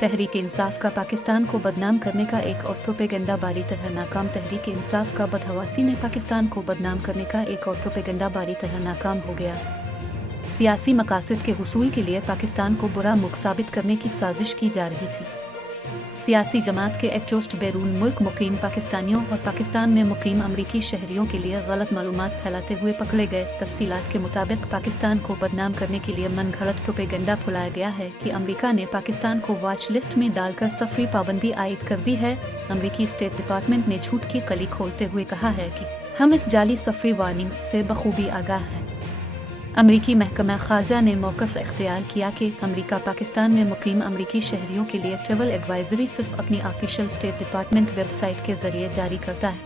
तहरीक इंसाफ का पाकिस्तान को बदनाम करने का एक और प्रोपेगेंडा बारी तरह नाकाम। तहरीक इंसाफ का बदहवासी में पाकिस्तान को बदनाम करने का एक और प्रोपेगेंडा बारी तरह नाकाम हो गया। सियासी मकासद के हुसूल के लिए पाकिस्तान को बुरा मुल्क साबित करने की साजिश की जा रही थी। सियासी जमात के एक्टिविस्ट बैरून मुल्क मुकीम पाकिस्तानियों और पाकिस्तान में मुकीम अमरीकी शहरियों के लिए गलत मालूमात फैलाते हुए पकड़े गए। तफसीलात के मुताबिक पाकिस्तान को बदनाम करने के लिए मन घड़त प्रोपेगेंडा फैलाया गया है कि अमरीका ने पाकिस्तान को वॉच लिस्ट में डालकर सफरी पाबंदी आयद कर दी है। अमरीकी स्टेट डिपार्टमेंट ने झूठ की कली खोलते हुए कहा है कि हम इस जाली सफरी वार्निंग से बखूबी आगाह हैं। अमरीकी महकमा खारजा ने मौक़िफ़ इख्तियार किया कि अमरीका पाकिस्तान में मुकीम अमरीकी शहरियों के लिए ट्रैवल एडवाइजरी सिर्फ अपनी ऑफिशियल स्टेट डिपार्टमेंट वेबसाइट के ज़रिए जारी करता है।